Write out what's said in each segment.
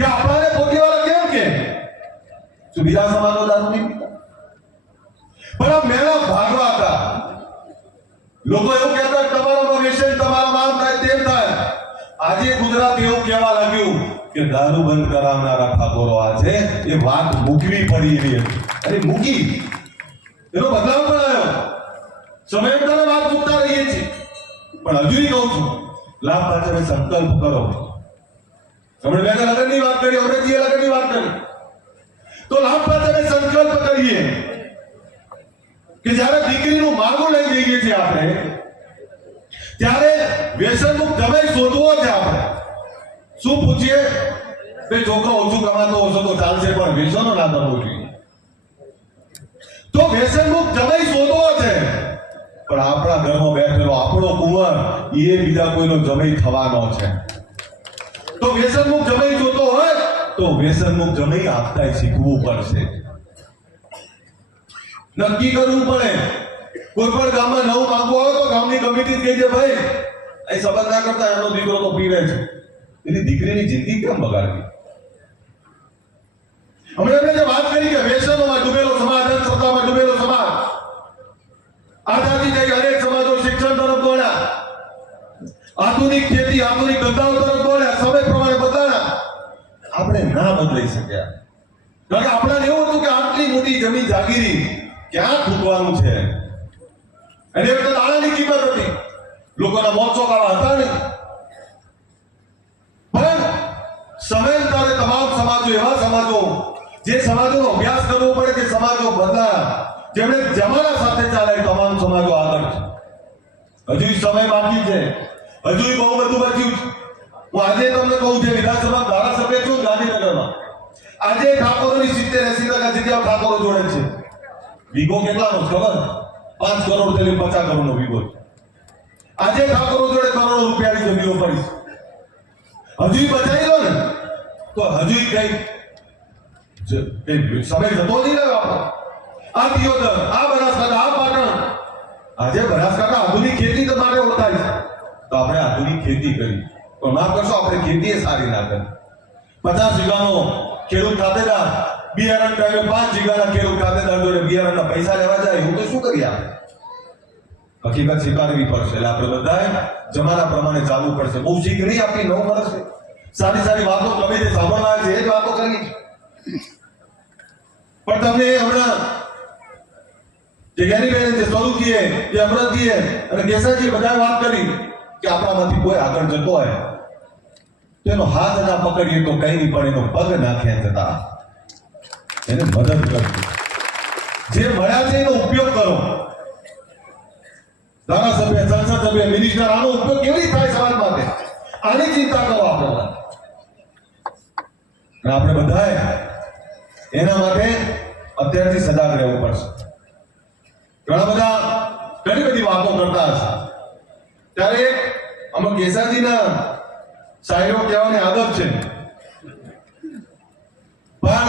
કે આપણાને પોતીવાળા કેમ કે શું બીજા સમાજો દારૂ નહીં પીતા? પણ આ મેળા ભાગવા હતા. લોકો એવું કહેતા તમારામાં વ્યસન, તમારામાં આમ થાય તેમ થાય. આજે ગુજરાત એવું કહેવા લાગ્યું કે દારૂ બંધ કરાવનારા ઠાકોરો આજે એ વાત મૂકવી પડી એવી હતી. અરે મૂકી, એનો બદલાવ પણ આવ્યો. સમયાંતરે વાત મૂકતા રહીએ છીએ, પણ હજુ કહું છું લાભ પાછળ સંકલ્પ કરો. હમણાં મેં લગ્નની વાત કરી, અમરેજીએ લગ્નની વાત કરી, તો લાભ પાછળ સંકલ્પ કરીએ કે જ્યારે દીકરીનું માગું લઈ જઈએ છીએ આપણે, ત્યારે વ્યસન મુક્ત જમાઈ શોધવો છે. આપણે શું પૂછીએ કે છોકરો ઓછું કમાતો હશે તો ચાલશે, પણ વ્યસનો ના કરવો જોઈએ. તો વ્યસન મુક્ત જમાઈ શોધવો છે, પણ આપણા ઘરમાં બેઠેલો આપણો કુંવર એ બીજા કોઈનો જમાઈ થવાનો છે. તો વ્યસન મુક્ત જમાઈ જોતો હોય તો વ્યસન મુક્ત જમાઈ આપતા શીખવું પડશે, નક્કી કરવું પડે. કોઈ પણ ગામમાં નવું માંગવું હોય તો ગામની કમિટી કહેજે ભાઈ અહીં સંબંધ ના કરતા એનો દીકરો તો પીવે છે, એની દીકરીની જિંદગી કેમ બગાડવી? હમણાં આપણે જે વાત કરી કે વ્યસનોમાં ડૂબેલો સમાજ, અંધશ્રદ્ધામાં ડૂબેલો સમાજ, આઝાદી થઈ અનેક સમાજો શિક્ષણ તરફ દોડ્યા, આધુનિક ખેતી, આધુનિક ધંધાઓ તરફ દોડ્યા, સમય પ્રમાણે બદલાયા. આપણે ના બદલાઈ શક્યા, કારણ કે આપણાને એવું હતું કે આટલી મોટી જમીન જાગીરી ક્યાં ખૂટવાનું છે, અને એ વખતે નાણાંની કિંમત હતી, લોકોના મોત ચોંકાવા હતા નહીં. પણ સમયાંતરે તમામ સમાજો એવા સમાજો જે સમાજોનો અભ્યાસ કરવો પડે કે સમાજો બદલાયા, જેમણે જમાના સાથે ચાલે તમામ સમાજો આગળ છે. હજુ સમય બાકી છે, હજુ બહુ બધું બચ્યું છે. હું આજે તમને કહું છું, વિધાનસભા ધારાસભ્ય છું ગાંધીનગરમાં, આજે ઠાકોરોની 70-80% જગ્યાઓ ઠાકોરો જોડે છે. વીઘો કેટલાનો ખબર? 5 કરોડ થી 50 કરોડનો વીઘો. આજે ઠાકોરો જોડે કરોડો રૂપિયાની જમીનો પડી છે. હજુ બચાવી લો ને તો હજુ કઈ સમય જતો નહીં રહ્યો આપણો. આ દિયોદર, આ બનાસકાંઠા, આ પાટણ, આજે બનાસકાંઠા આધુનિક ખેતી માટે ઓળખાય છે, તો આપણે આધુનિક ખેતી કરી. પણ માફ કરશો, આપણે ખેતી સારી ના કરી. 50 વીઘાનો ખેડૂત ખાતેદાર બિયારણ ટાઈમે 5 વીઘાના ખેડૂત ખાતેદાર જોડે બિયારણના પૈસા લેવા જાય, હું તો શું કરી આપણે? હકીકત સ્વીકારવી પડશે. એટલે આપણે બધાએ જમાના પ્રમાણે ચાલવું પડશે. બહુ શીખ નહીં આપણી 9 વર્ષે સારી સારી વાતો તમે જે સાંભળવા છે એ જ વાતો કરી. પણ તમને હમણાં જે જ્ઞાનીબેન, જે સ્વરૂપજીએ, જે અમરતજીએ અને કેસાજીએ બધાએ વાત કરી કે આપણામાંથી કોઈ આગળ જતો હોય તેનો હાથ ના પકડીએ તો કઈ નહીં, પણ એનો પગ ના ખેંચતા એને મદદ કરવી. જે મળ્યા છે એનો ઉપયોગ કરો. ધારાસભ્ય, સંસદ સભ્ય, મિનિસ્ટર, આનો ઉપયોગ કેવી રીતે થાય સમાજ માટે, આની ચિંતા કરો આપણે. આપણે બધાએ એના માટે અત્યારથી સજાગ રહેવું પડશે. ઘણા બધા ઘણી બધી વાતો કરતા હશે, ત્યારે આમાં કેસાજીના શાયરો કહેવાની આદત છે, પણ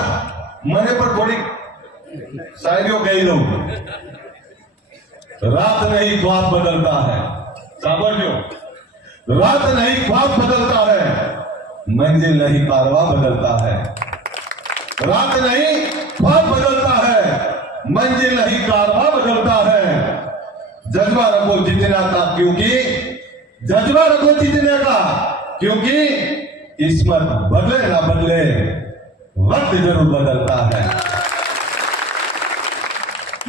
મને પણ થોડીક શાયરીઓ કહી દઉં. रात नहीं ख्वाब बदलता है, सामर्थ्य, रात नहीं ख्वाब बदलता है, मंजिल नहीं कारवा बदलता है. रात नहीं ख्वाब बदलता है, मंजिल नहीं कारवा बदलता है. जज्बा रखो जीतने का, क्योंकि जज्बा रखो जीतने का, क्योंकि किस्मत बदले ना बदले वक्त जरूर बदलता है.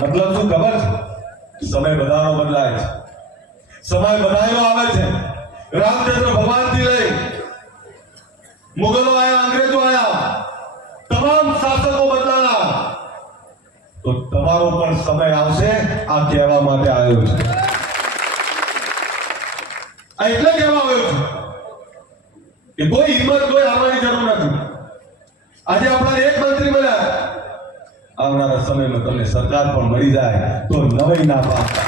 मतलब શું ખબર છે? સમય બધાનો બદલાય છે, સમય બધાનો આવે છે. રામચંદ્ર ભગવાનથી લઈ મુગલો આયા, અંગ્રેજો આયા, તમામ શાસકો બદલાયા, તો તમારો પણ સમય આવશે. આ કહેવા માટે આવ્યો છે, આ એટલે કહેવા આવ્યો છે કે કોઈ હિંમત, કોઈ હારવાની જરૂર નથી. આજે આપણા એક મંત્રી મળ્યા, આવનારા સમયમાં તમને સરકાર પણ મળી જાય તો નવાઈ ના પામતા.